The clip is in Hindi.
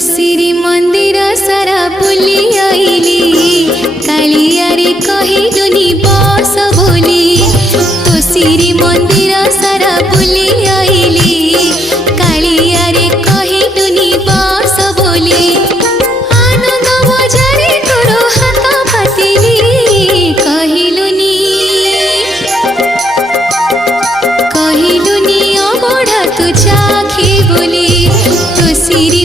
श्री मंदिर सारा बुली आईली कालिया रे कहिलुनी बस बोली तो श्री मंदिर सारा बुली आईली कालिया रे कहिलुनी बस बोली आनंद बजारे तोर हाथ पातिली कहिलुनी अबढ़ा तू चाखे बोली तो श्री